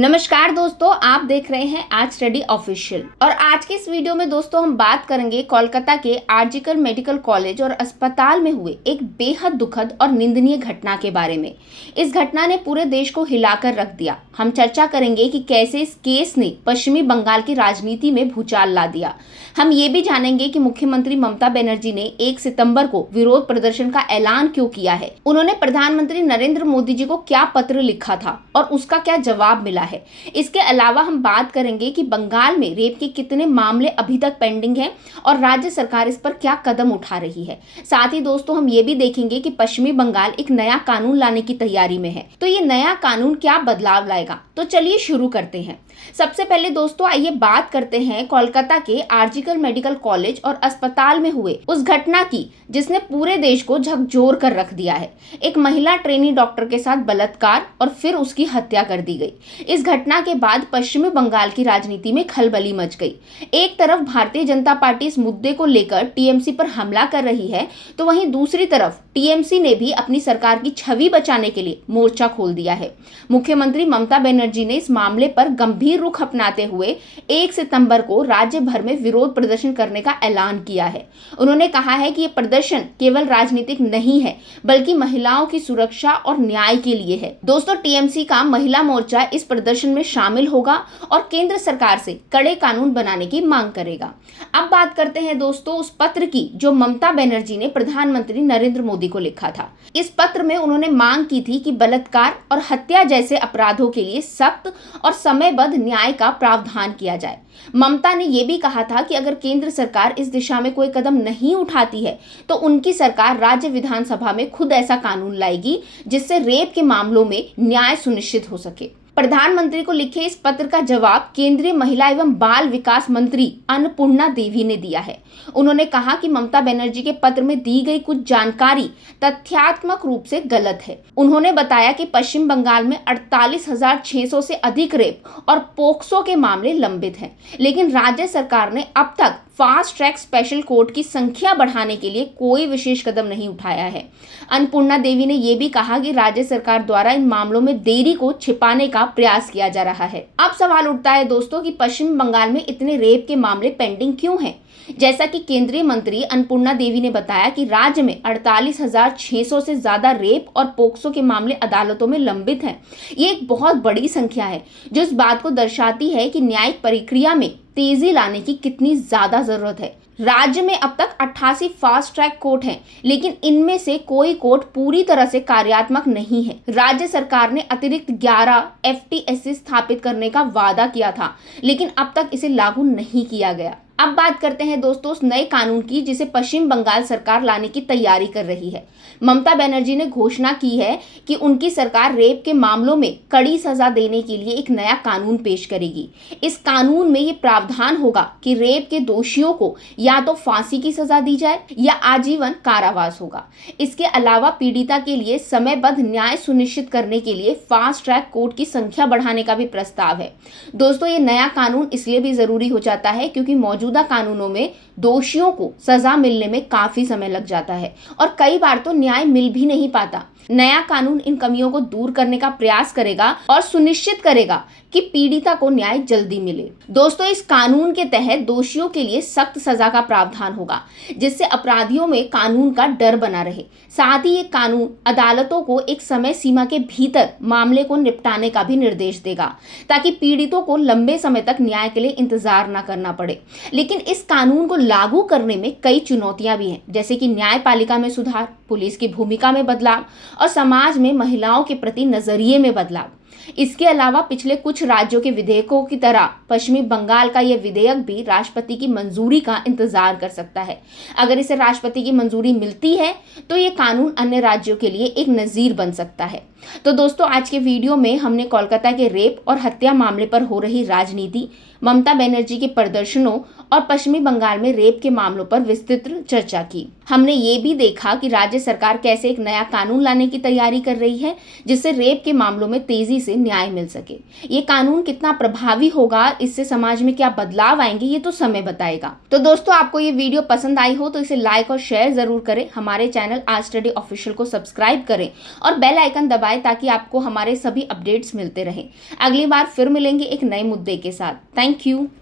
नमस्कार दोस्तों, आप देख रहे हैं आज स्टडी ऑफिशियल। और आज के इस वीडियो में दोस्तों हम बात करेंगे कोलकाता के आरजीकर मेडिकल कॉलेज और अस्पताल में हुए एक बेहद दुखद और निंदनीय घटना के बारे में। इस घटना ने पूरे देश को हिलाकर रख दिया। हम चर्चा करेंगे कि कैसे इस केस ने पश्चिमी बंगाल की राजनीति में भूचाल ला दिया। हम ये भी जानेंगे कि मुख्यमंत्री ममता बनर्जी ने 1 सितंबर को विरोध प्रदर्शन का ऐलान क्यों किया है, उन्होंने प्रधानमंत्री नरेंद्र मोदी जी को क्या पत्र लिखा था और उसका क्या जवाब मिला है। इसके अलावा हम बात करेंगे कि बंगाल में रेप के कितने मामले अभी तक पेंडिंग हैं और राज्य सरकार इस पर क्या कदम उठा रही है। साथ ही दोस्तों हम ये भी देखेंगे कि पश्चिमी बंगाल एक नया कानून लाने की तैयारी में है, तो ये नया कानून क्या बदलाव लाएगा। तो चलिए शुरू करते हैं। सबसे पहले दोस्तों आइए बात करते हैं कोलकाता के आरजीकर मेडिकल कॉलेज और अस्पताल में हुए उस घटना की जिसने पूरे देश को झकझोर कर रख दिया है। एक महिला ट्रेनी डॉक्टर के साथ बलात्कार और फिर उसकी हत्या कर दी गई। इस घटना के बाद पश्चिमी बंगाल की राजनीति में खलबली मच गई। एक तरफ भारतीय जनता पार्टी इस मुद्दे को लेकर टीएमसी पर हमला कर रही है, तो वहीं दूसरी तरफ टीएमसी ने भी अपनी सरकार की छवि बचाने के लिए मोर्चा खोल दिया है। मुख्यमंत्री ममता बनर्जी ने इस मामले पर गंभीर रुख अपनाते हुए 1 सितंबर को राज्य भर में विरोध प्रदर्शन करने का ऐलान किया है। उन्होंने कहा है कि ये प्रदर्शन केवल राजनीतिक नहीं है, बल्कि महिलाओं की सुरक्षा और न्याय के लिए है। दोस्तों टीएमसी का महिला मोर्चा इस प्रदर्शन में शामिल होगा और केंद्र सरकार से कड़े कानून बनाने की मांग करेगा। अब बात करते हैं दोस्तों उस पत्र की जो ममता बनर्जी ने प्रधानमंत्री नरेंद्र मोदी को लिखा था। इस पत्र में उन्होंने मांग की थी कि बलात्कार और हत्या जैसे अपराधों के लिए सख्त और समयबद्ध न्याय का प्रावधान किया जाए। ममता ने यह भी कहा था कि अगर केंद्र सरकार इस दिशा में कोई कदम नहीं उठाती है तो उनकी सरकार राज्य विधानसभा में खुद ऐसा कानून लाएगी जिससे रेप के मामलों में न्याय सुनिश्चित हो सके। प्रधानमंत्री को लिखे इस पत्र का जवाब केंद्रीय महिला एवं बाल विकास मंत्री अन्नपूर्णा देवी ने दिया है। उन्होंने कहा कि ममता बनर्जी के पत्र में दी गई कुछ जानकारी तथ्यात्मक रूप से गलत है। उन्होंने बताया कि पश्चिम बंगाल में 48,600 से अधिक रेप और पोक्सो के मामले लंबित हैं, लेकिन राज्य सरकार ने अब तक फास्ट ट्रैक स्पेशल कोर्ट की संख्या बढ़ाने के लिए कोई विशेष कदम नहीं उठाया है। अन्नपूर्णा देवी ने यह भी कहा कि राज्य सरकार द्वारा इन मामलों में देरी को छिपाने का प्रयास किया जा रहा है। अब सवाल उठता है दोस्तों कि पश्चिम बंगाल में इतने रेप के मामले पेंडिंग क्यों हैं? जैसा कि केंद्रीय मंत्री अन्नपूर्णा देवी ने बताया कि राज्य में 48,600 से ज्यादा रेप और पोक्सो के मामले अदालतों में लंबित हैं। ये एक बहुत बड़ी संख्या है जो इस बात को दर्शाती है कि न्यायिक प्रक्रिया में तेजी लाने की कितनी ज्यादा जरूरत है। राज्य में अब तक 88 फास्ट ट्रैक कोर्ट हैं, लेकिन इनमें से कोई कोर्ट पूरी तरह से कार्यात्मक नहीं है। राज्य सरकार ने अतिरिक्त 11 एफटीएससी स्थापित करने का वादा किया था, लेकिन अब तक इसे लागू नहीं किया गया। अब बात करते हैं दोस्तों उस नए कानून की जिसे पश्चिम बंगाल सरकार लाने की तैयारी कर रही है। ममता बनर्जी ने घोषणा की है कि उनकी सरकार रेप के मामलों में कड़ी सजा देने के लिए एक नया कानून पेश करेगी। इस कानून में ये प्रावधान होगा कि रेप के दोषियों को या तो फांसी की सजा दी जाए या आजीवन कारावास होगा। इसके अलावा पीड़िता के लिए समयबद्ध न्याय सुनिश्चित करने के लिए फास्ट ट्रैक कोर्ट की संख्या बढ़ाने का भी प्रस्ताव है। दोस्तों ये नया कानून इसलिए भी जरूरी हो जाता है क्योंकि मौजूदा कानूनों में दोषियों को सजा मिलने में काफी समय लग जाता है और कई बार तो न्याय मिल भी नहीं पाता। नया कानून इन कमियों को दूर करने का प्रयास करेगा और सुनिश्चित करेगा कि पीड़िता को न्याय जल्दी मिले। दोस्तों इस कानून के तहत दोषियों के लिए सख्त सजा का प्रावधान होगा जिससे अपराधियों में कानून का डर बना रहे। साथ ही ये कानून अदालतों को एक समय सीमा के भीतर मामले को निपटाने का भी निर्देश देगा ताकि पीड़ितों को लंबे समय तक न्याय के लिए इंतजार न करना पड़े। लेकिन इस कानून को लागू करने में कई चुनौतियां भी हैं, जैसे कि न्यायपालिका में सुधार, पुलिस की भूमिका में बदलाव और समाज में महिलाओं के प्रति नजरिए में बदलाव। इसके अलावा पिछले कुछ राज्यों के विधेयकों की तरह पश्चिमी बंगाल का यह विधेयक भी राष्ट्रपति की मंजूरी का इंतजार कर सकता है। अगर इसे राष्ट्रपति की मंजूरी मिलती है तो ये कानून अन्य राज्यों के लिए एक नजीर बन सकता है। तो दोस्तों आज के वीडियो में हमने कोलकाता के रेप और हत्या मामले पर हो रही राजनीति, ममता बनर्जी के प्रदर्शनों और पश्चिमी बंगाल में रेप के मामलों पर विस्तृत चर्चा की। हमने ये भी देखा कि राज्य सरकार कैसे एक नया कानून लाने की तैयारी कर रही है जिससे रेप के मामलों में तेजी से न्याय मिल सके। ये कानून कितना प्रभावी होगा, इससे समाज में क्या बदलाव आएंगे, ये तो समय बताएगा। तो दोस्तों, आपको ये वीडियो पसंद आई हो तो इसे लाइक और शेयर जरूर करें। हमारे चैनल आज स्टडी ऑफिशियल को सब्सक्राइब करें और बेल आइकन दबाएं ताकि आपको हमारे सभी अपडेट्स मिलते रहें। अगली बार फिर मिलेंगे एक नए मुद्दे के साथ। Thank you.